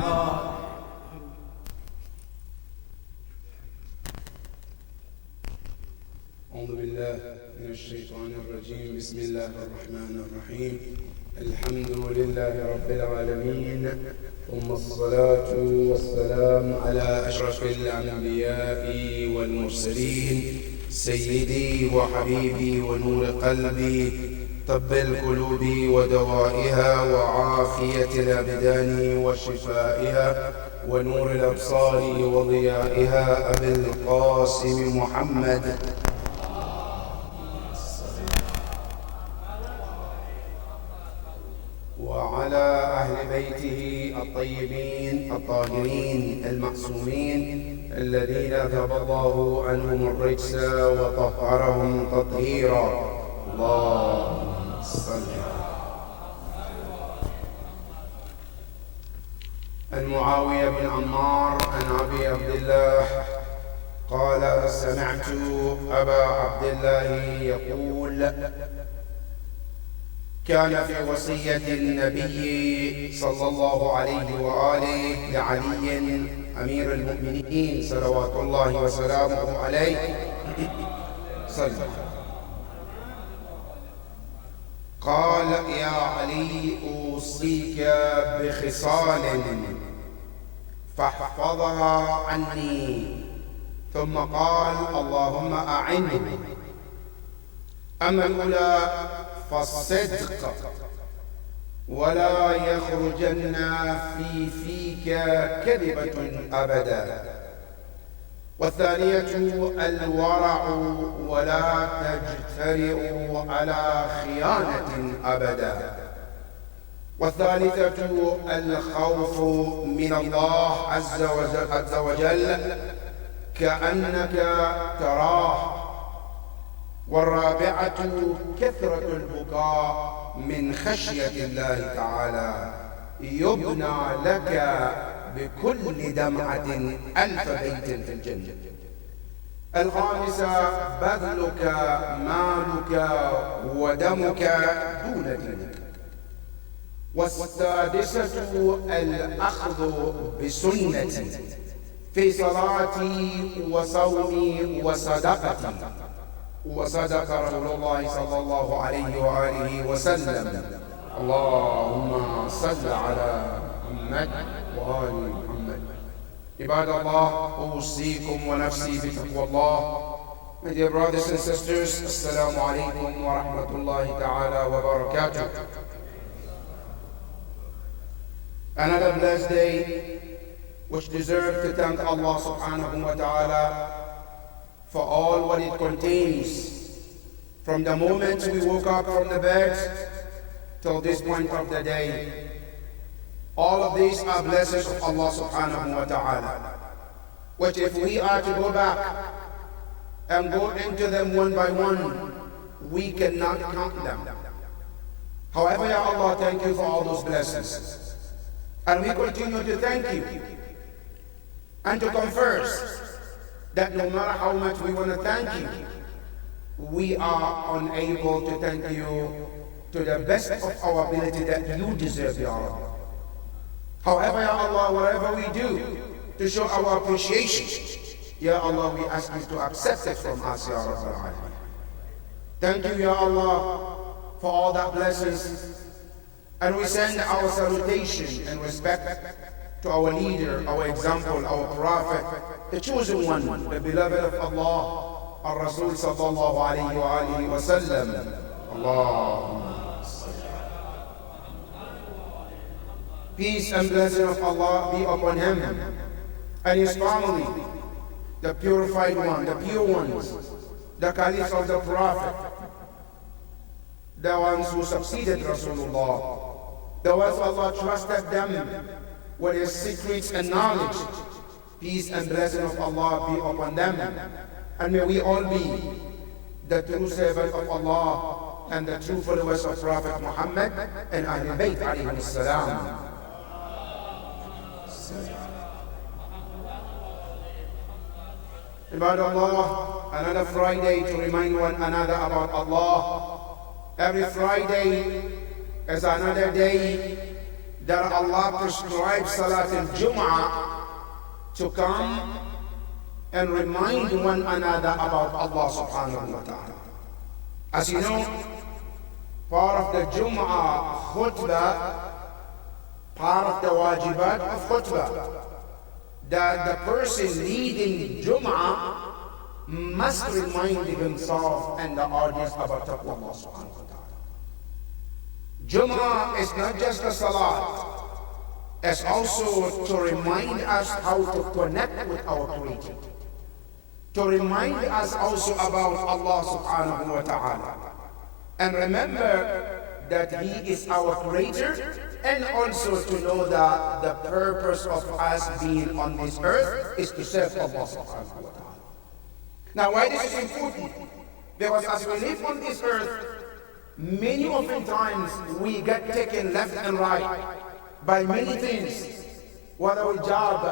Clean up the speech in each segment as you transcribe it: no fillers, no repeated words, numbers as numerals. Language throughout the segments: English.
أعوذ بالله من الشيطان الرجيم. بسم الله الرحمن الرحيم. الحمد لله رب العالمين، ثم الصلاة والسلام على أشرف الأنبياء والمرسلين، سيدي وحبيبي ونور قلبي، طب القلوب ودوائها وعافية الأبدان وشفائها ونور الأبصار وضيائها، أبي القاسم محمد وعلى أهل بيته الطيبين الطاهرين المعصومين الذين ذهب الله عنهم الرجس وطهرهم تطهيرا. اللهم صل. عن معاوية بن عمار عن أبي عبد الله قال: سمعت أبا عبد الله يقول: كان في وصية النبي صلى الله عليه وآله لعلي أمير المؤمنين صلوات الله وسلامه عليه قال: يا علي، أوصيك بخصال فاحفظها عني. ثم قال: اللهم أعني. أما الأولى فالصدق، ولا يخرجن في فيك كذبة أبدا. والثانية الورع، ولا تجترئ على خيانة أبدا. والثالثة الخوف من الله عز وجل كأنك تراه. والرابعة كثرة البكاء من خشية الله تعالى، يبنى لك بكل دمعة 1000 بيت في الجنة. الخامسة بذلك مالك ودمك دون دينك. والسادسة الأخذ بسنتي في صلاتي وصومي وصدقتي. وصدق رسول الله صلى الله عليه وآله وسلم. اللهم صل على محمد وآل محمد. عباد الله، أوصيكم ونفسي بتقوى الله. My dear brothers and sisters, Assalamu alaikum wa rahmatullahi ta'ala wa barakatuh. Another blessed day which deserves to thank Allah subhanahu wa ta'ala for all what it contains, from the moment we woke up from the bed till this point of the day. All of these are blessings of Allah subhanahu wa ta'ala, which if we are to go back and go into them one by one, we cannot count them. However, Ya Allah, thank you for all those blessings. And we continue to thank you and to confess that no matter how much we want to thank you, we are unable to thank you to the best of our ability that you deserve, Ya Allah. However, Ya Allah, whatever we do to show our appreciation, Ya Allah, we ask you to accept it from us, Ya Allah. Thank you, Ya Allah, for all that blessings. And we send our salutation and respect to our leader, our example, our prophet, the chosen one, the beloved of Allah, Ar-Rasul sallallahu alayhi wa alihi wa sallam. Allahumma salli. Peace and blessing of Allah be upon him and his family, the purified one, the pure ones, the caliphs of the Prophet, the ones who succeeded Rasulullah, the ones Allah trusted them with his secrets and knowledge. Peace and blessing of Allah be upon them, and may we all be the true servants of Allah and the true followers of Prophet Muhammad and Ahlul Bayt alayhi salam. Ibad Allah, another Friday to remind one another about Allah. Every Friday is another day that Allah prescribed Salat al-Jum'ah to come and remind one another about Allah subhanahu wa ta'ala. As you know, part of the Jum'ah khutbah, part of the wajibat of khutbah, that the person leading Jum'ah must remind himself and the audience about taqwa Allah subhanahu wa ta'ala. Jum'ah is not just a salat, it's also to remind us how to connect with our Creator, to remind us also about Allah subhanahu wa ta'ala, and remember that He is our Creator, and also to know that the purpose of us being on this earth is to serve Allah subhanahu wa ta'ala. Now, why this is important? Because as we live on this earth, many often times we get taken left and right by many things, whether we job,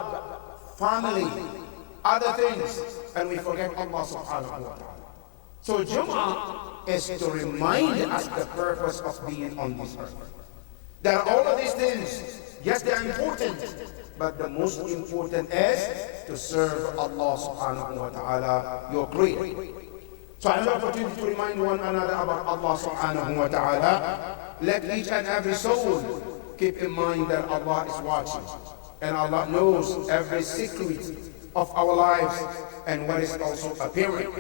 family, other things, and we forget Allah subhanahu wa ta'ala. So Jum'ah is to remind us the purpose of being on this earth. That all of these things, yes, they are important, but the most important is to serve Allah subhanahu wa ta'ala, your Creator. So I have an opportunity to remind one another about Allah subhanahu wa ta'ala. Let each and every soul keep in mind that Allah is watching, and Allah knows every secret of our lives and what is also appearing.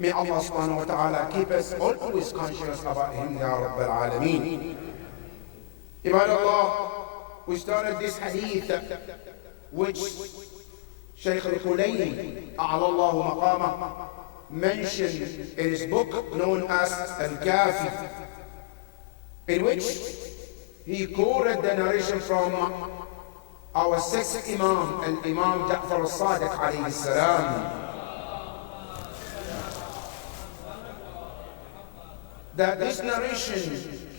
May Allah subhanahu wa ta'ala keep us always conscious about Him, Ya Rabbil Alameen. Ibad Allah, we started this hadith which Shaykh al-Kulayni, A'la Allahu Maqamah, mentioned in his book known as Al-Kafi, in which he quoted the narration from our sixth Imam, Al-Imam Ja'far al-Sadiq alayhi salam, that this narration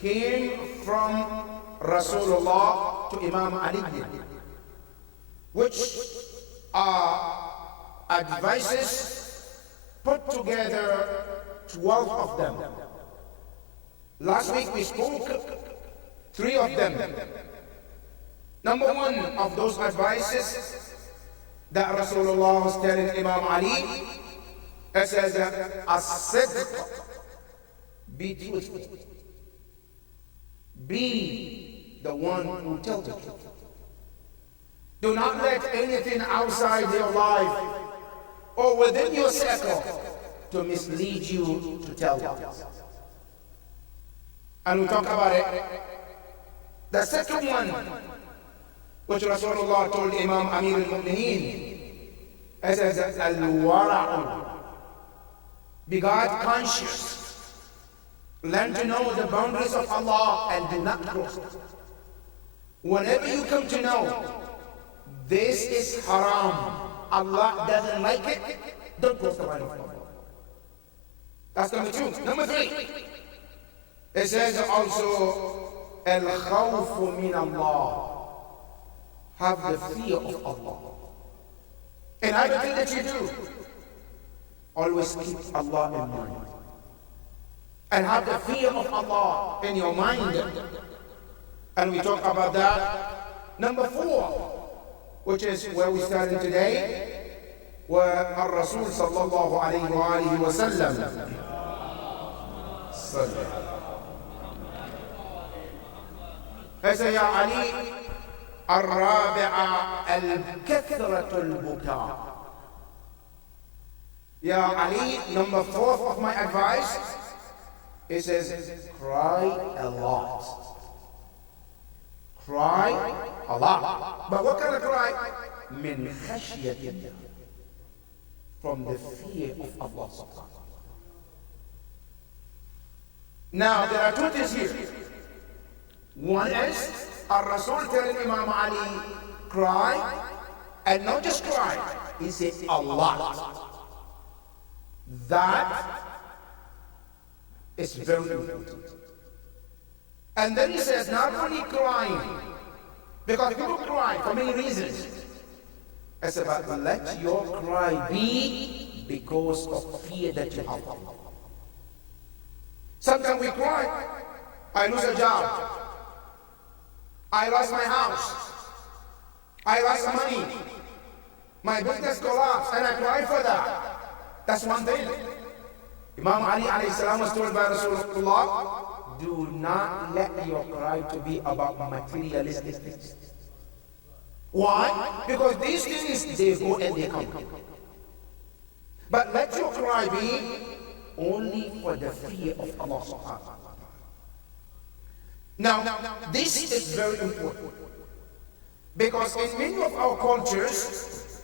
came from Rasulullah to Imam Ali, which are advices put together, 12 of them. Last week we spoke 3 of them. Number 1 of those advices that Rasulullah was telling Imam Ali, it says, as-sidq, be truthful. Be the one who tells the truth. Do not let anything outside your life or within your circle to mislead you to tell lies. And we talk about it. The second one, which Rasulullah told Imam Amir al-Mu'mineen, it says, al-wara'u, be God conscious. Learn to know the boundaries of Allah and do not cross it. Whenever you come to know this is haram, Allah doesn't like it, don't cross the line of Allah. That's number 2. Number 3, it says also, al-khawfu min Allah, have the fear of Allah. In everything that you do, always keep Allah in mind. And have the fear of Allah in your mind. And we talk about that. Number 4, which is where we started today, where Ar-Rasul sallallahu alayhi wa alihi wa sallam فسيا علي الرابعة الكثرة البكاء. Ya Ali, number 4 of my advice, it says, cry a lot. Cry a lot. But what kind of cry? Min khashyatillah, from the fear of Allah subhanahu wa ta'ala. Now, there are 2 things here. One is, Ar-Rasul telling Imam Ali, cry, and not just cry, he said a lot. That is very important. And then he says, not only crying, because people cry for many reasons. It's about let your cry be because of fear that you have. Sometimes we cry, I lose a job, I lost my house. I lost money. My business collapsed and I cry for that. That's one thing. Imam Ali alayhi salam was told by Rasulullah, do not let your cry to be about materialistic things. Why? Because these things, they go and they come. But let your cry be only for the fear of Allah subhanahu wa ta'ala. Now, this is very important. Because in many of our cultures,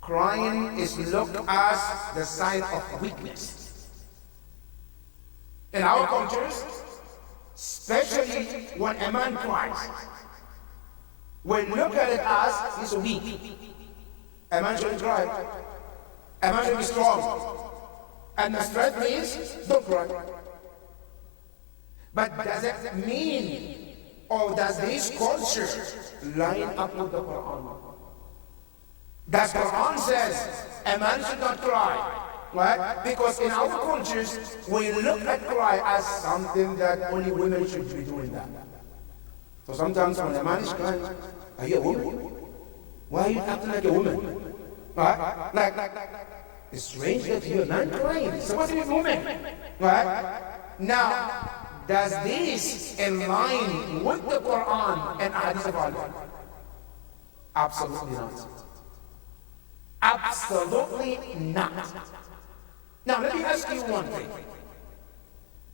crying is looked as the sign of weakness. In our cultures, especially when a man cries, we look at it as he's weak. A man shouldn't cry. A man should be strong. And the strength means don't cry. But does it mean, or does this culture line up with the Quran? The Quran says a man should not cry, right? Because in our cultures, we look at cry as something that only women should be doing that. So sometimes when a man is crying, are you a woman? Why are you acting like a woman? Right? Like it's strange that you're a man crying. It's supposed to be a woman. Right? Now, does this align with the Quran and Hadith of Allah? Absolutely not. Absolutely not. Now let me ask you one thing.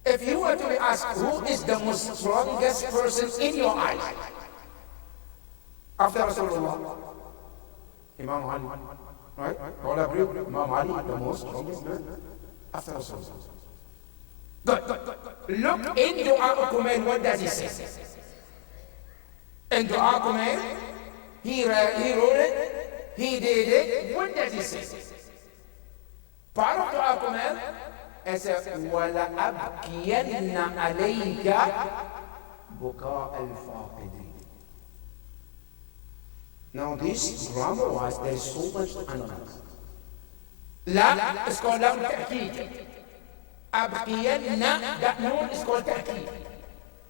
If you were to be asked who is the most strongest person in your eyes after Rasulullah, Imam Ali, right? All agree, Imam Ali, the most strongest man after Rasulullah. Good. Look in Dua Kumail, what does he say? In Dua Kumail, he wrote it, he did it, what does he say? Part of Dua Kumail, it says, وَلَأَبْكِيَنَّ عَلَيْكَ بُكَاءَ الْفَاقِدِينَ. Now this grammar-wise, there is so much to analyze. La is called lam ta'keed. Abqiyanna, that noun is called ta'keed.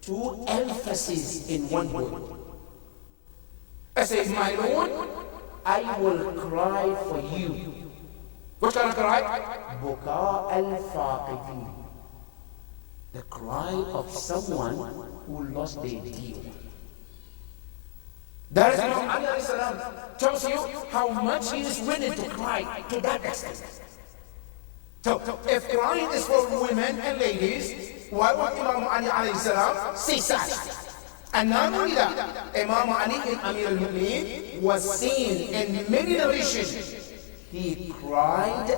Two emphases in one word. I say, my Lord, I will cry for you. What kind of cry? Buka al-faqidin. The cry of someone who lost their deal. That is Imam Ali alayhi salam tells you how much he is willing to cry to that extent. So, if crying is for women and ladies, why would Imam Ali alayhi salam say sad? And not only that, Imam Ali in Amir al-Mu'mineen was seen in many narrations. He cried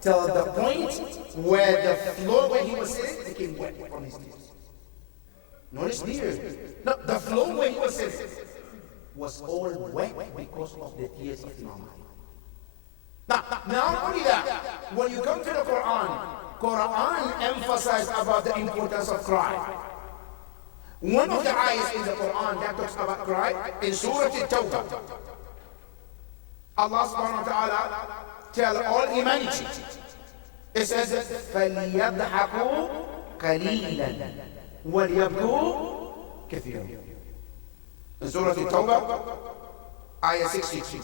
till the point where the floor where he was sitting became wet from his tears. Not his tears. No, the floor where he was sitting was all wet because of the tears of Imam Ali. Now, not only that, when you come to the Quran emphasizes about the importance of cry. One of the ayahs in the Quran that talks about cry in Surah At-Tawbah. Allah subhanahu wa ta'ala tell all humanity. It says, فَلْيَضْحَكُوا قَلِيلًا وَلْيَبْكُوا كَثِيرًا. In Surah At-Tawbah, ayah 62.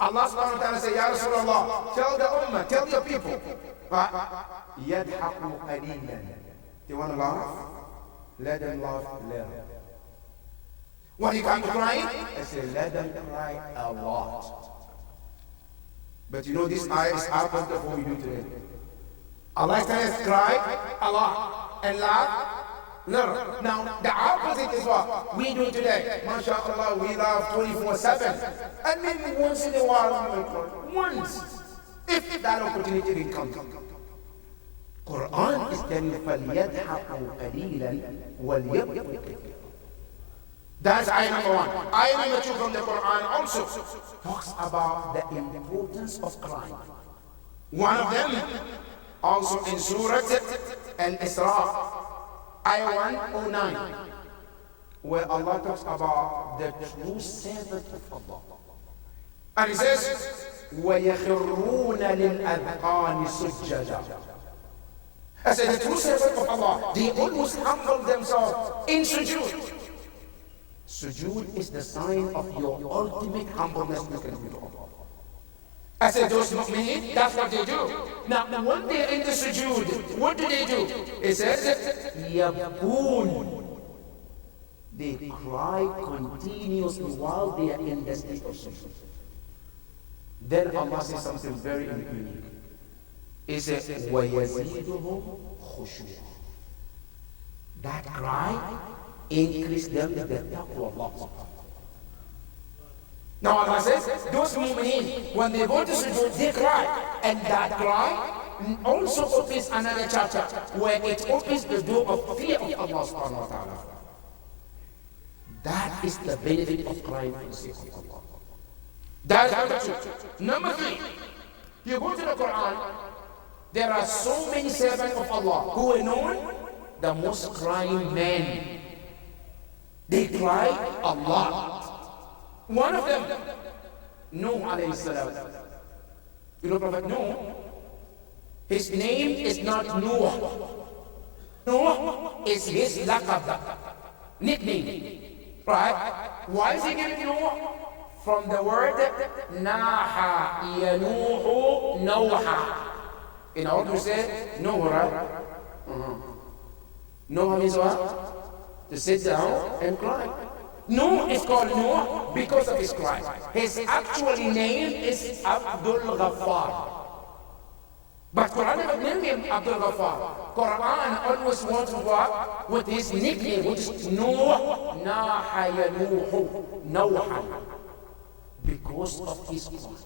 Allah subhanahu wa ta'ala says, Ya Rasulullah, tell the ummah, tell your people, يَضْحَكُوا قَلِيلًا. They want to laugh? Let them laugh little. When you come to crying, I say, let them cry a lot. But you know, this ayah is opposite of what we do today. Allah says, cry a lot and laugh little. Now, the opposite is what we do today. MashaAllah, we laugh 24/7. And maybe once in a while, we cry. Once. If that opportunity will come. Quran is telling you, فَلْيَضْحَكُوا قَلِيلًا وَلْيَبْكُوا كَثِيرًا. That's ayah number 1. Ayah number 2 from the Quran also talks about the importance of crying. One of them also in Surah Al-Isra, ayah 109, where Allah talks about the true servant of Allah. And He says, وَيَخِرُّونَ لِلْأَذْقَانِ سُجَّدًا. I said, the true servant of Allah, they almost humble themselves in sujood. Sujood is the sign of your ultimate humbleness you can do to Allah. I said, those mu'mineen, that's what they do. Now, when they're in the sujood, what do? It says, yabkoon. They cry continuously while they are in the state of sujood. Then Allah says something very unique. He says, وَيَزِيدُهُمْ خُشُوعًا. That cry increase them with the taqwa of Allah. Now Allah says, those mu'mineen, when they go to sujood, they cry. And that cry also opens another chapter where it opens the door of fear of Allah subhanahu wa ta'ala. That is the benefit of crying for the sake of Allah. That's number two. Number three, you go to the Quran, there are so many servants of Allah who are known the most crying men. They cry a lot. One of them, Nuh alayhi salam. You know Prophet Nuh? His name is not Noah. Noah is his laqab, nickname. Right? Why is he giving Noah? From the word Naha, Yanuhu, Noha. In order to say Noah, right? Noah means what? To sit down and cry. Noah is called Noah because of his cry. His actual name is Abdul Ghaffar. But Quran never named him Abdul Ghaffar. Quran always wants to work with his nickname, which is Noah, Nahayanuhu, Noah, because of his cry.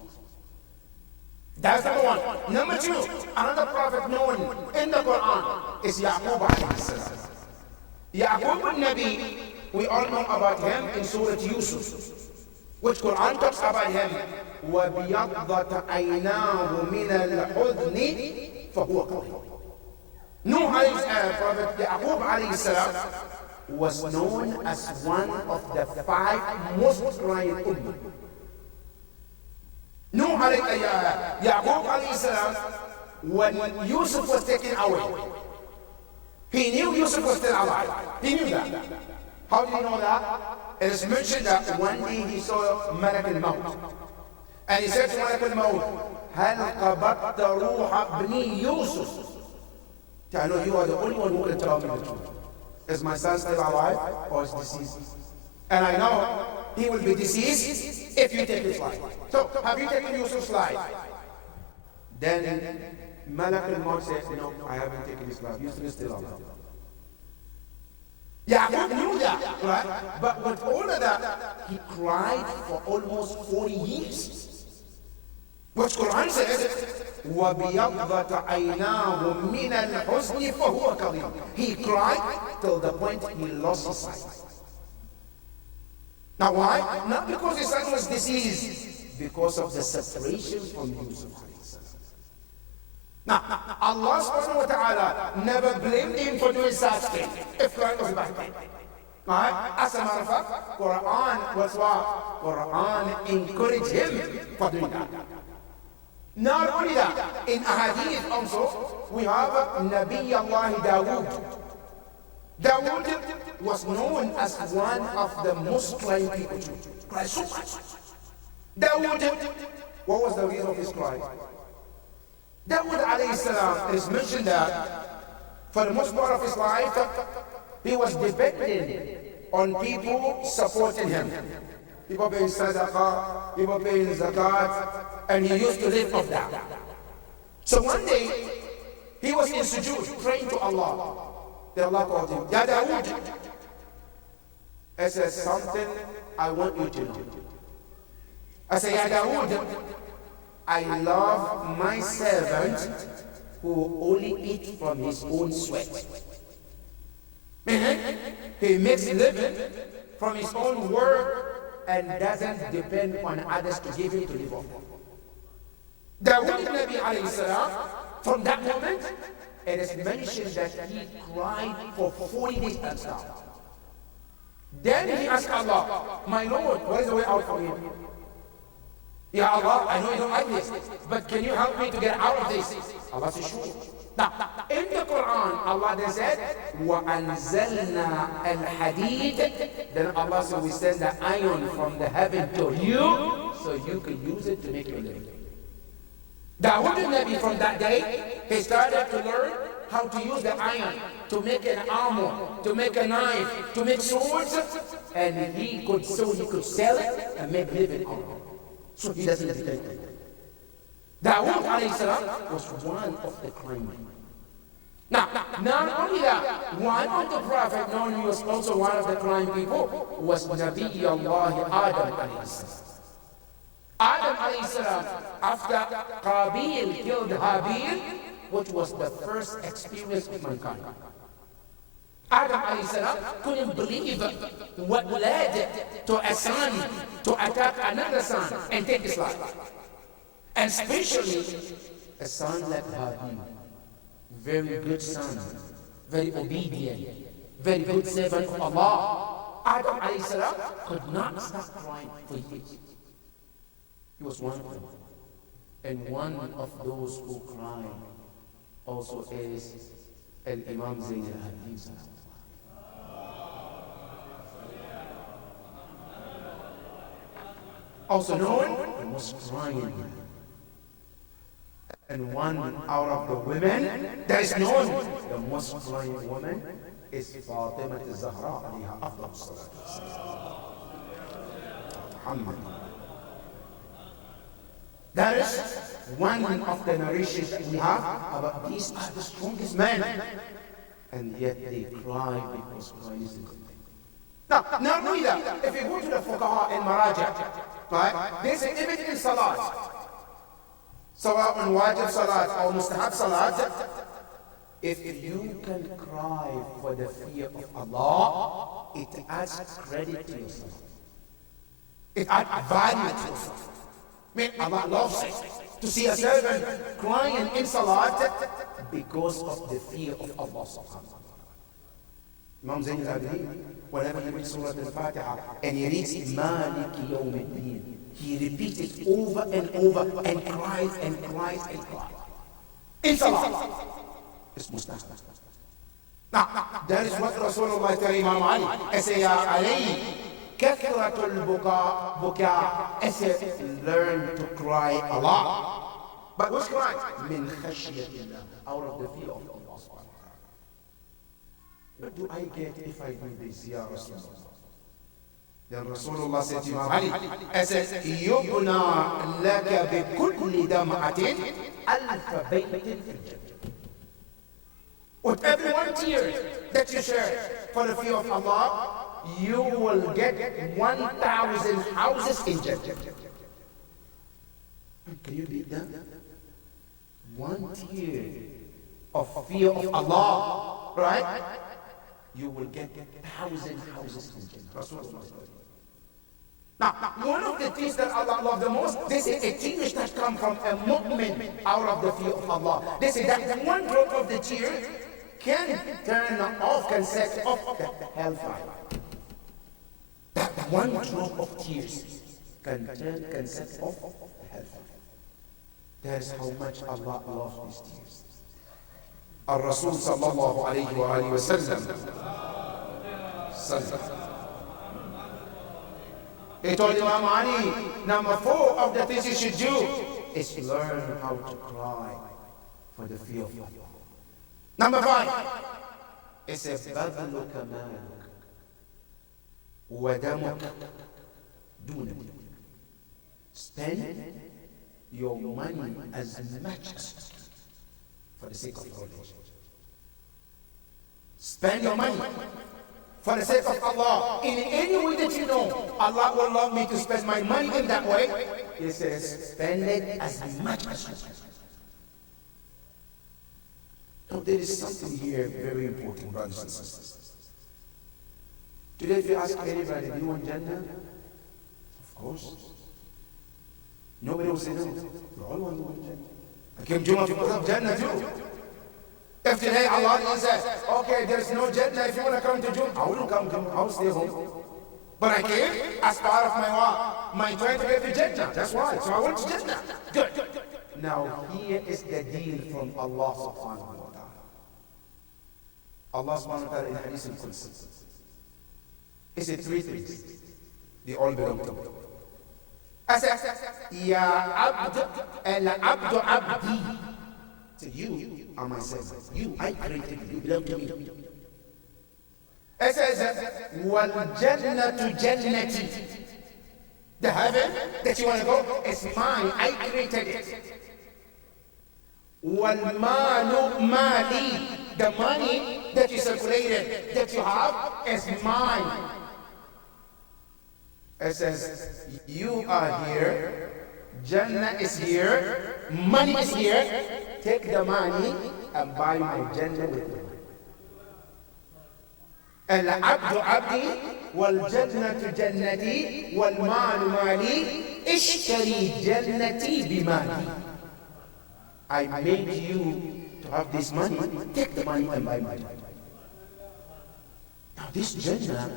That's number one. Number two, another prophet known in the Quran is Yaqub alayhi salam. Yaqub al-Nabi, we all know about him in Surah Yusuf, which Quran talks about him. وَبِيَضَّتْ عَيْنَاهُ مِنَ الْحُزْنِ فَهُوَ كَظِيمٌ. Prophet Yaqub alayhi salam was known as one of the 5 most crying ummah. Yaqub alayhi salam, when Yusuf was taken away, he knew Yusuf was still alive. He knew that. How did he know that? It is mentioned that one day he saw Malak al-Maut. And he said to Malak al-Maut, هَلْ قَبَضْتَ رُوحَ ابْنِي يُوسُف. I know you are the only one who can tell me the truth. Is my son still alive or is deceased? And I know he will be deceased if you take his life. So, have you taken Yusuf's life? Then Malak al-Maut said, no, I haven't taken his life. Yusuf is still alive. Yaqub knew that, right? But with all of that, he cried for almost 40 years. Which Quran says, وَبِيَضَّتْ عَيْنَاهُ مِنَ الْحُزْنِ فَهُوَ كَظِيمٌ. He cried till the point he lost his sight. Now why? Not because his son was deceased, because of the separation from Yusuf. Now, Allah subhanahu wa ta'ala never blamed him for doing such thing, if Quran was back then. Right? As a matter of fact, Quran was what? Quran encouraged him for doing that. Not only that, in Ahadith also, we have Nabi Allah Dawood. Dawood was known as one of the most crying people. Cried so much. Dawood, what was the reason of his cry? Dawood alayhi salam, it is mentioned that for the most part of his life, he was dependent on people supporting him. People paying sadaqah, people paying zakat, and he used to live off that. So one day, he was in sujood, praying to Allah. Then Allah called him, Ya Dawood. I said, something I want you to know. I said, Ya Dawood, I love my servant who only eats from his own sweat. He makes living from his own work and doesn't depend on others to give him to live off. Dawood Nabi alayhi salam, from that moment, it is mentioned that he cried for 40 days and stopped. Then he asked Allah, my Lord, what is the way out for him? Ya Allah, I know you don't like this, but can you help me to get out of this? Allah says, sure. Now, in the Quran, Allah then said, وَأَنزَلْنَا الْحَدِيدِ. Then Allah said, we send the iron from the heaven to you, so you can use it to make your living. Dawood al-Nabi from that day, he started to learn how to use the iron to make an armor, to make a knife, to make swords, and he could sell it and make living on it. So he doesn't take it. Dawood alayhi salam was one of the claimants. Now, not only that, one of the prophet, known he was also one of the crime people, was Nabi Allah Adam alayhi salam. Adam alayhi salam, after Qabil killed Habil, which was the first experience of mankind. Adam alayhi salam couldn't believe what led to a son to attack another son and take his life. And especially a son like Habil, very good son, very obedient, very good servant of Allah. Adam alayhi salam could not stop crying for years. He was one of them. And one of those who cried also is Al-Imam Zayn al-Abidin. Also known, he was crying. And one out of the women that is known, the most crying woman, is Fatima al-Zahra alayha afdal salatu Muhammad. That is one of the narrations that we have about these are the strongest men. And yet they cry because Christ is dead. Now, not only that, if you go to the Fuqaha and Maraja, right, they say even in Salat, Salat on Wajib Salat or Mustahab Salat, if you can cry for the fear of Allah, it adds credit to yourself. It adds value to yourself. I mean, Allah loves it to see a servant crying in Salat because of the fear of Allah subhanahu wa ta'ala. Imam Zayn al-Abidin, whenever he reads Surah Al-Fatiha and he reads Maliki Yawm al-Din, he repeats it over and over and cries and cries and cries. In Salat. It's mustahab. Now, that is what Rasulullah told Imam Ali. I say, Ya Ali, kathratul buka. I say, learn to cry a lot. But what's crying? Min khashyatillah. Out of the fear of Allah. What do I get if I do this, Ya Rasulullah? Then Rasulullah said to Imam Ali, I said, Yubna laka bi kulli dam'atin alfa baytin fil jannah. With every one tear that you share for the fear of Allah, you will get 1,000 houses in Jannah. Can you beat that? One tear of fear of Allah, right? You will get 1,000 houses in Jannah. Now, one of the things that Allah loves the most, they say a tears that come from a mu'min out of the fear of Allah. They say that one drop of the tear can turn off, can set off the hellfire. That one drop of tears can set off the hellfire. That is how much Allah loves these tears. Al-Rasul sallallahu alayhi wa alihi wa sallam. He told Imam Ali, number 4 of the things you should do is learn how to cry for the fear of Allah. Number 5 is a badluka malik wa damuk duna. Spend your money as much as for the sake of religion. Spend your money for the sake of Allah in any way that you know Allah will love me to spend my money in that way. He says, spend it as much as you can. Now, there is something here very important, brothers and sisters. Today, if you ask anybody, do you want Jannah? Of course. Nobody will say no. We all want Jannah. I came to people have Jannah too. If today Allah says, okay, there's no Jannah, if you want to come to Jannah, I wouldn't come to Jannah, I will stay home. But I came as part of my work. my trying to get to Jannah. That's why. So I went to Jannah. Good. Now here is the deal from Allah subhanahu wa ta'ala. Allah subhanahu wa ta'ala in Hadith al-Qudsi. He said three things. They all belong to me. I said, Ya Abd al-Abdu Abdi. So you are my servant. You, I created you. You belong to me. It says, Wal Jannatu Jannati. The heaven that you want to go is mine. I created it. Wal Malu Mali. The money that you circulated, that you have, is mine. It says, you are here, Jannah is here, money is here, take the money and buy my Jannah with me. Al-Abdu Abdi, wal-Jannatu Jannati, wal-Malu Mali, ishtari Jannati bimali. I made you to have this money, take the money and buy my Jannah. Now this Jannah,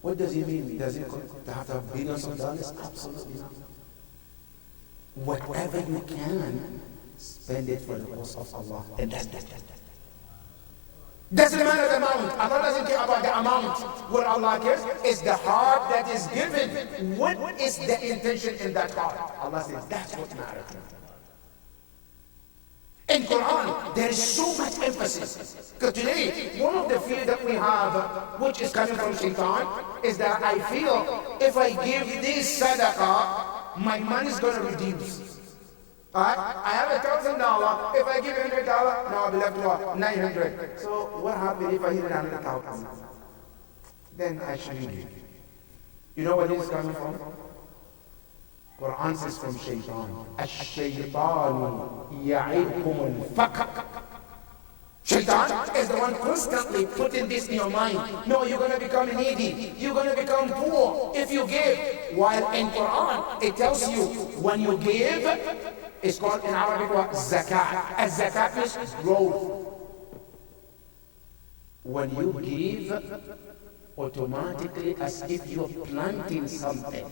what does it mean? Does it have to have billions of dollars? Absolutely not. Whatever you can, spend it for the cause of Allah. And that's that. Doesn't matter the amount. Allah doesn't care about the amount. What Allah cares is the heart that is given. What is the intention in that heart? Allah says that's what matters. In Quran, there is so much emphasis. Because today, one of the fear that we have, which is coming from Shaitan, is that I feel if I give this sadaqah, my money is going to reduce. Alright? I have $1,000. If I give $100, now I'll be left with 900. So what happens if I hit 100,000? Then I shouldn't give. You know where this is coming from? Quran says from Shaitan. Ash-Shaytanu ya'idukum al-faqr. Shaitan is the one constantly putting this in your mind. No, you're going to become needy. You're going to become poor if you give. While in Quran, it tells you when you give, it's called in Arabic zakat. As zakat means growth. When you give, automatically as if you're planting something.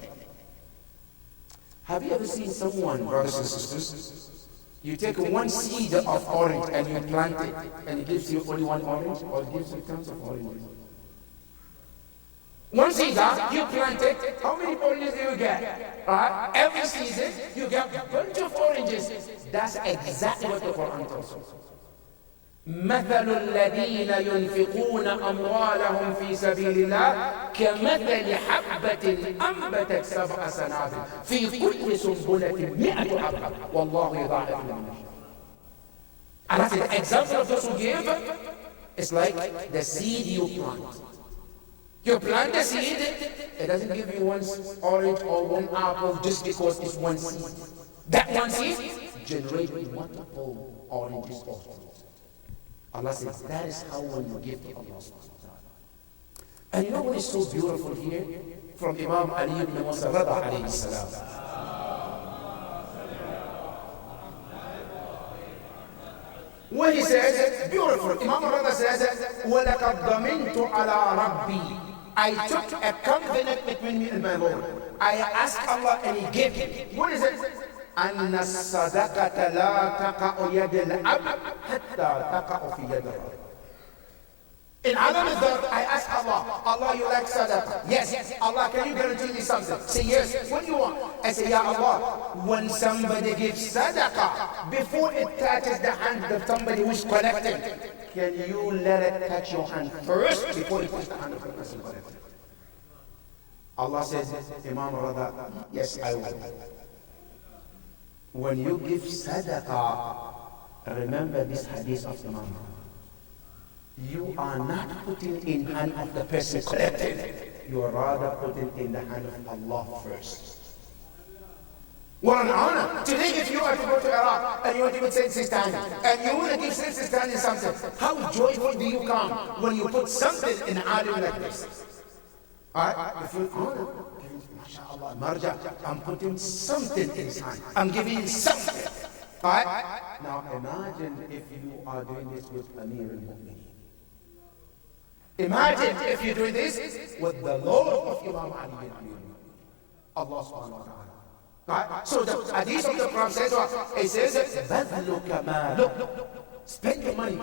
Have you ever seen someone, brothers and sisters, you take one seed of orange and you plant it, and it gives you only one orange, or it gives you tons of oranges? One seed, you plant it, how many oranges do you get? Every season, you get a bunch of oranges. That's exactly what the Quran tells us. مثل الذين ينفقون أموالهم في سبيل الله كمثل حبة أنبتت 7 سنابل في كل سنبلة 100 حبة والله يضاعف لمن يشاء. And that's the example of those who give. It's like the seed you plant. You plant the seed, it doesn't give you one orange or one apple just because it's one seed. That one seed generates multiple oranges or fruits. Allah says that is how when you give to Allah subhanahu wa ta'ala. And you know what is so beautiful here? From Imam Ali ibn Musa Rada alayhi salam. When he says, beautiful, Imam Rada says, وَلَقَدْ ضَمِنْتُ عَلَىٰ رَبِّي. I took a covenant between me and my Lord. I asked Allah and He gave me. What is it? أن الصدقة لا تقع يد العبد حتى تقع في يد الرب. In Adam is there, I ask Allah, Allah, you like sadaqah? Yes. Allah, can you guarantee me something? Say yes. What do you want? I say, Ya Allah, when somebody gives sadaqah, before it touches the hand of somebody who's collecting, can you let it touch your hand first before it touches the hand of the person collecting? Allah says, Imam Rada, yes, I will. When you give sadaqah, remember this hadith of Imam. You are not putting in hand of the person collecting. You are rather putting in the hand of Allah first. What an honor. Today if you are to go to Iraq and you want to give Saint Sistani and you want to give Saint Sistani something, how joyful do you come when you put something in an alim like this? Alright? You feel honored. MashaAllah, Marja, I'm putting something in his hand. I'm giving him something. Alright? Now imagine if you are doing this with Amir al-Mu'mineen. Imagine if you do this with the Lord of Imam Ali bin Amir. Allah subhanahu wa ta'ala. Right? So the hadith of the Prophet says what? It says, بَذْلُ كَمَالُ. Spend your money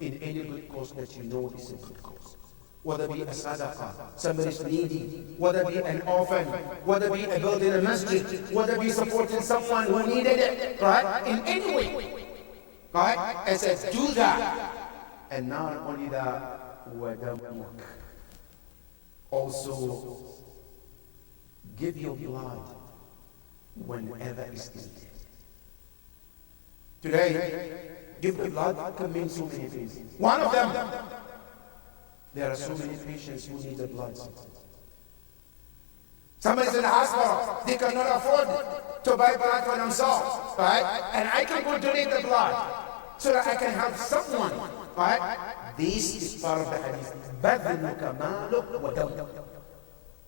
in any good cause that you know is a good cause. Whether it be a sadaqah, somebody's needy, whether it be an orphan, whether it be a building a masjid, whether it be supporting someone who needed it, right? In any way. Right? It says, do that. And not only that, وَدَمُكَ. Also, give your blood whenever it's needed. Today, give the blood can mean so many things. One of them, there are so many patients who need the blood. Somebody's in the hospital, they cannot afford to buy blood for themselves, right? And I can go donate the blood so that I can help someone, right? This is part of the hadith. بَذْلُكَ مَالُكَ وَدَمُكَ.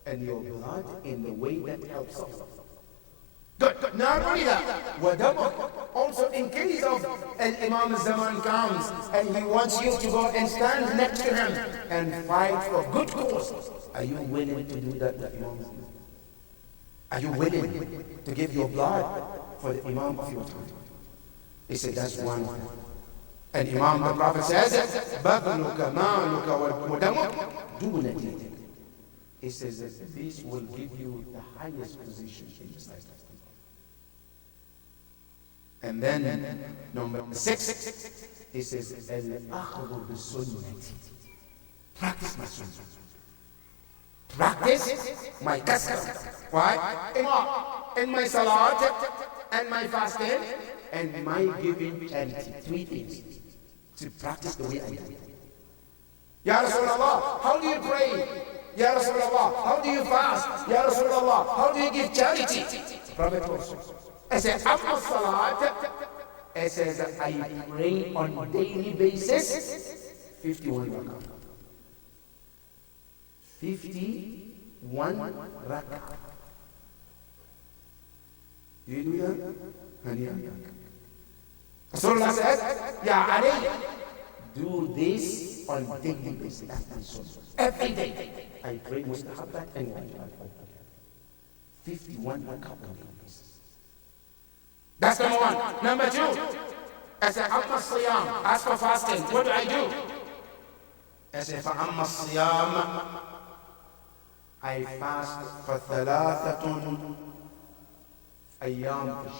And your blood in the way that helps us. Good. Not only that, وَدَمُكَ. Also, in case of an Imam al-Zaman comes and he wants you to go and stand next to him and fight for good cause, are you willing to do that with Imam? Are you willing to give your blood for the Imam of your time? He said, that's one. And Imam, the Prophet says, بَذْلُكَ مَالُكَ وَدَمُكَ دُونَ دِينِكَ. He says that this will give you the highest position in the sight of Allah. And then, number 6, he says, الْأَخْذُ بِالسُنَّةِ. Practice my sunnah. Practice my custom. Why? In my salat, and my fasting, and my giving charity. 3 things. To practice the way I do. Ya Rasulullah, how do you pray? Ya Rasulullah, how do you fast? Ya Rasulullah, how do you give charity? Prophet also. I said, after salat, it says I pray on a daily basis 51 rakah. 51 rakah. Do you do that? Rasulullah says, Ya Ali, do this on a daily basis. Every day. I pray mustahabbat and wajibat. 51 rakah on daily basis. That's number 1. Number 2, I say, Amma Siyam, as for fasting, what do I do? I say, for Amma Siyam, I fast for 3 ayyam.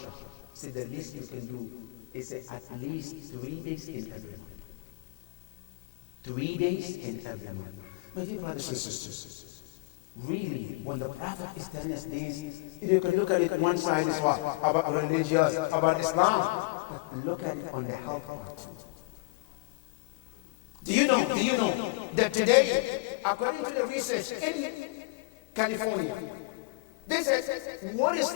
See, the least you can do is at least 3 days in every month. 3 days in every month. My dear brothers and sisters, really, when the Prophet is telling us this, you can look at it one side is what? About religious, about Islam. But look at it on the health part. Do you know that today, according to the research in California, they said, what is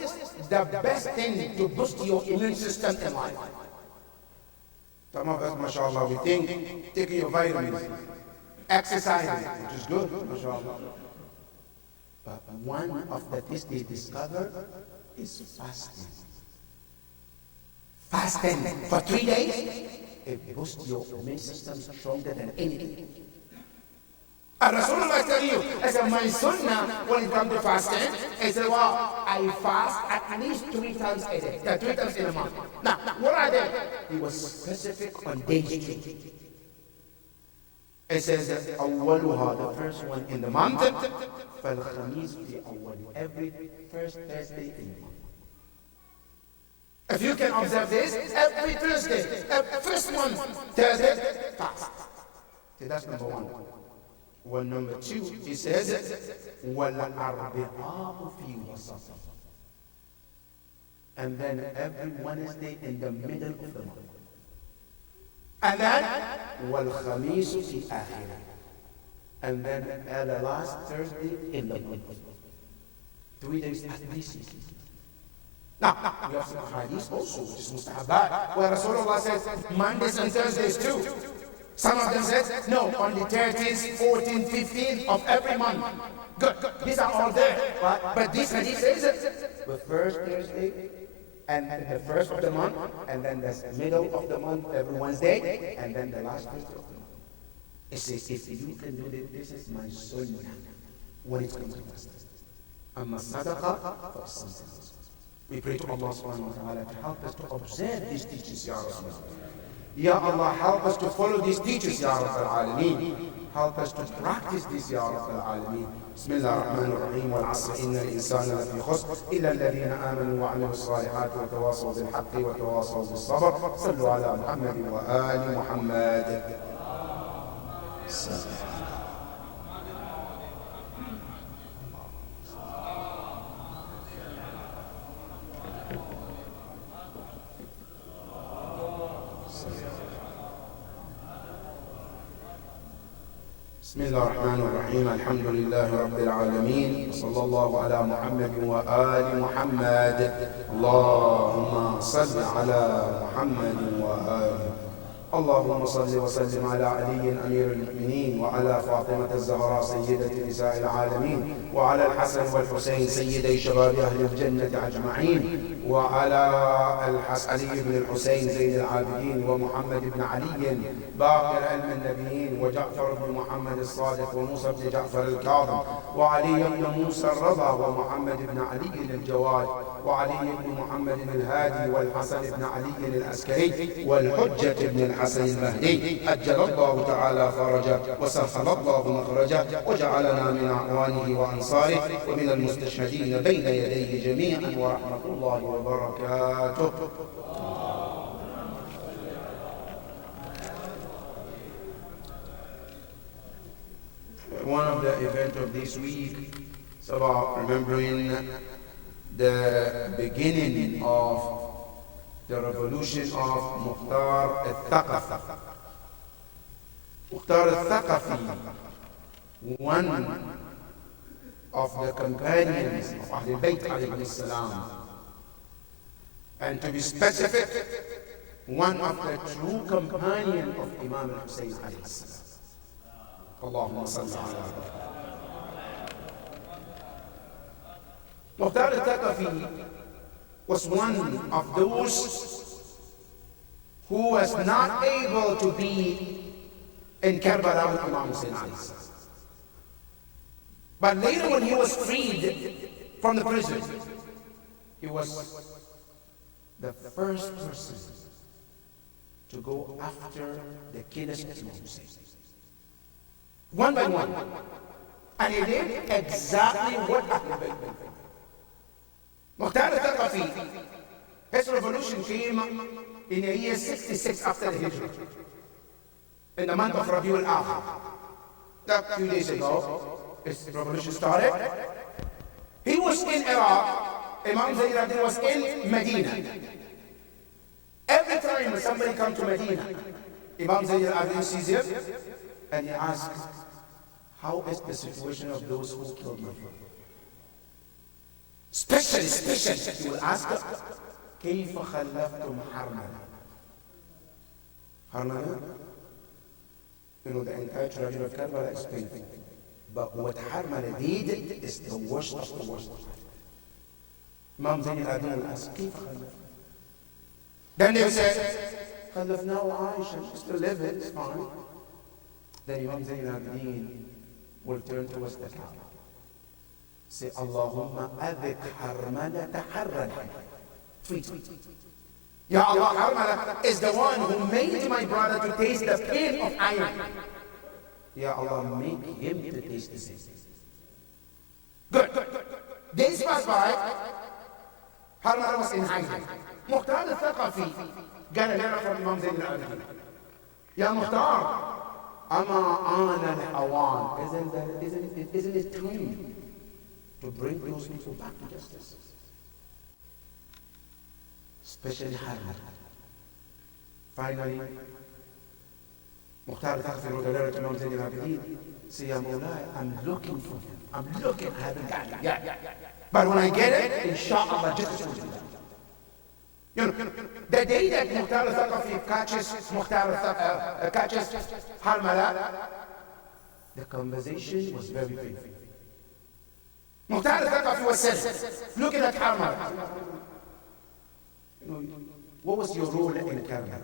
the best thing to boost your immune system in life? Some of us, mashallah, we think taking your vitamins, exercising, which is good, mashallah. But one of the things they discovered is fasting. Fasting for 3 days, it boosts your immune system stronger than anything. And Rasulullah tell you, I said, my sunnah, when it comes to fasting, I said, well, I fast at least 3 times a day, 3 times in a month. Now, what are they? He was specific on days. It says, أولها, the first one in the month, فالخميس في أول, every first Thursday in the month. If you can observe this, every Thursday, first one, Thursday, fast. See, that's number 1. Well, number 2, he says, وَالْأَرْبِعَاءُ فِي وَسَطٍ. And then every Wednesday in the middle of the month. And then, وَالْخَمِيسُ فِي آخِرٍ. And then the last Thursday in the month. 3 days at least. Now, we have some hadith also, which is mustahabbat, where Rasulullah says Mondays and Thursdays too. Some of them said, no, on the 30th, 14th, 15th of every month. Good. These are all there. But this hadith says the first Thursday and the first of the month, and then the middle of the month every Wednesday, and then the last Thursday of the month. It says, if you can do this is my sunnah when it comes to fasting. أما الصدقة فالصدقة. We pray to Allah subhanahu wa ta'ala to help us to observe these teachings, Ya Rasulullah. Ya Allah, help us to follow these teachings, Ya Rabbal Alameen. Help us to practice this, Ya Rabbal Alameen. بسم الله الرحمن الرحيم والعصر إن الإنسان لفي خسر إلا الذين آمنوا وعملوا الصالحات وتواصوا بالحق وتواصوا بالصبر صلوا على محمد وآل محمد. بسم الله الرحمن الرحيم الحمد لله رب العالمين وصلى الله على محمد وآل محمد. اللهم صل على محمد وآل. اللهم صل وسلم على علي أمير المؤمنين وعلى فاطمة الزهراء سيدة نساء العالمين وعلى الحسن والحسين سيدي شباب أهل الجنة أجمعين وعلى علي بن الحسين زين العابدين ومحمد بن علي باقر علم النبيين وجعفر بن محمد الصادق وموسى بن جعفر الكاظم وعلي بن موسى الرضا ومحمد بن علي الجواد وعلي بن محمد الهادي والحسن بن علي العسكري والحجة بن الحسن المهدي أجل الله تعالى فرجه وسهل الله مخرجه وجعلنا من أعوانه وأنصاره ومن المستشهدين بين يديه جميعا ورحمة الله وبركاته. One of the events of this week is about remembering the beginning of the revolution of Mukhtar al-Thaqafi. Mukhtar al-Thaqafi, one of the companions of Ahlul Bayt alayhi salam, and to be specific, one of the true companions of Imam al-Hussein alayhi salam. Allahumma salli ala Mukhtar al-Thaqafi was one of those who was not able to be in Karbala with Imam Hussein alayhi salam. But later when he was freed from the prison, he was the first person to go after the killers of Imam Hussein. One by one. And he did exactly what Ahlul Bayt did. Mukhtar al-Thaqafi, his revolution came in the year 66 after the Hijrah, in the month of Rabiul Akhir. That few days ago, his revolution started. He was in Iraq, Imam Zayn al-Abidin was in Medina. Every time somebody comes to Medina, Imam Zayn al-Abidin sees him and he asks, how is the situation of those who killed my father? Especially, he will ask us, كيف خلفتم حرمنا? Harmana? You know, the entire tragedy of Karbala is painful. But what Harmana did is the worst of the worst. Imam Zayn al-Abidin will ask, كيف خلفتم? Then they will say, خلفنا وعائشة, still live it, it's fine. Then Imam Zayn al-Abidin will turn towards the Kaaba. Say, Allahumma adhik harmana harran. Tweet. Ya Allah, Harmala is the one who made my brother to taste the pain of iron. Ya Allah, make him to taste the same. Good. Days passed by, Harmala was in hiding. Mukhtar al-Thaqafi got a letter from Imam Zayn al-Abidin. Ya Mukhtar, Ama ana al-awan. Isn't it time to bring those people back to justice? Especially Harmala. Finally, Mukhtar al-Thaqafi wrote a letter to Imam Zayn al-Abidin. Say, Ya Mawlai, I'm looking for him. I'm looking, I haven't got him yet. But when I get it, inshallah, justice will be done. You know, the day that Mukhtar al-Thaqafi catches Harmala, the conversation was very painful. Mukhtar al-Thaqafi was saying, looking at Harmala, you know, what was your role in Karbala?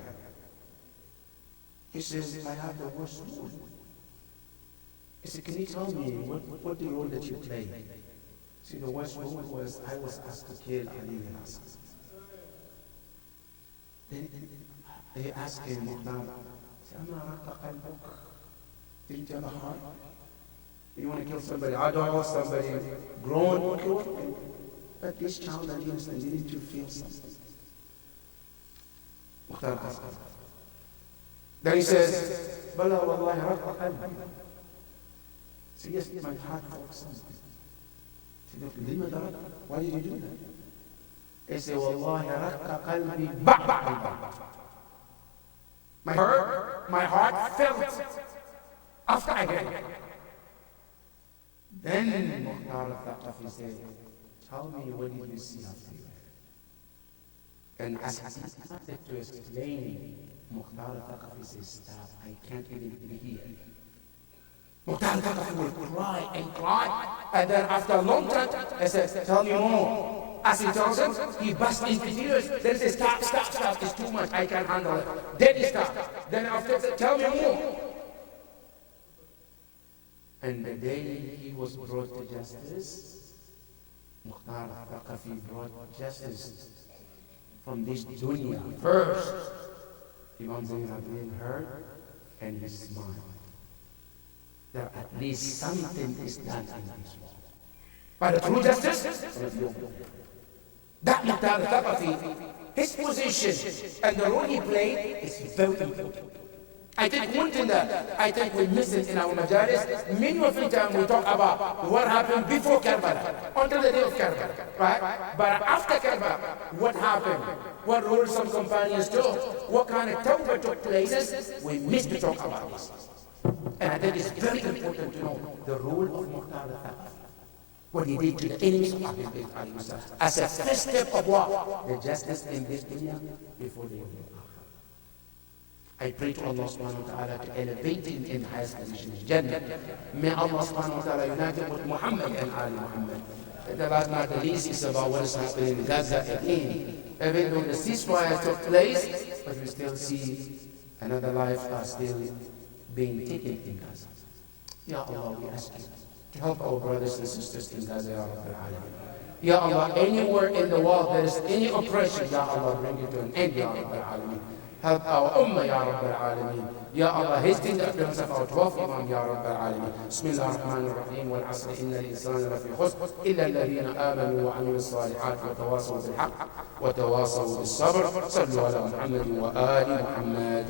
He says, I have the worst role. He said, can you tell me what the role that you played? See, the worst moment was I was asked to kill Ali bin Hassan. Then they asked him, Muhtar, didn't you have a heart? You want to kill somebody, adult, somebody grown, okay. But this child, didn't you feel something? Muhtar asked him. Then he says, Bala wallahi raqqa qalbi. So yes, my heart felt something. Why did you do that? They say, Wallahi raqqa qalbi ba'da. My heart felt after I did. Then Muhtar al-Thaqafi said, tell me, what did you see after you? And as he started to explain, Muhtar al-Thaqafi says, stop, I can't even hear. Muhtar al-Thaqafi will cry and cry, and then after a long time, I said, tell me more. As he tells him, he bursts into tears. Then he says, stop, it's too much, I can't handle it. Then he stopped. Then after, tell me more. And the day he was brought to justice, Muhtar al-Thaqafi brought justice from this dunya first. Imam Zain al-Abidin heard and he smiled. That at least something is done in this world. By the true justice, that Muhtar al-Thaqafi, his position and the role he played is very important. I think one thing that I think we miss it in our majalis, many of the time we talk about what happened before Karbala, until the day of Karbala, right? But after Karbala, what happened? What role some companions took? What kind of tawbah took places? We miss to talk about this. And I think it's very important to know the role of Muhtar al-Thaqafi. What he did to the enemies of Ahlul Bayt as a first step of what? The justice in this dunya before the day. I pray to Allah subhanahu wa ta'ala to elevate him in the highest position in Jannah. May Allah subhanahu wa ta'ala unite him with Muhammad and Ali Muhammad. The last not the least is about what is happening in Gaza again. Even though the ceasefire took place, but we still see another life are still being taken in Gaza. Ya Allah, we ask you to help our brothers and sisters in Gaza, Ya Rabbil Alameen. Ya Allah, anywhere in the world there is any oppression, Ya Allah, bring it to an end, Ya Rabbil Alameen. Help our ummah, Ya Rabbil Alameen. Ya Allah, hasten the appearance of our 12th Imam, Ya Rabbil Alameen. Bismillah ar-Rahman ar-Rahim, wal asr, inna al-insana lafi khusr, illa alladhina amanu wa amilu as-salihat wa tawasaw bil haqq wa tawasaw bis sabr. Sallu ala Muhammad wa ali Muhammad.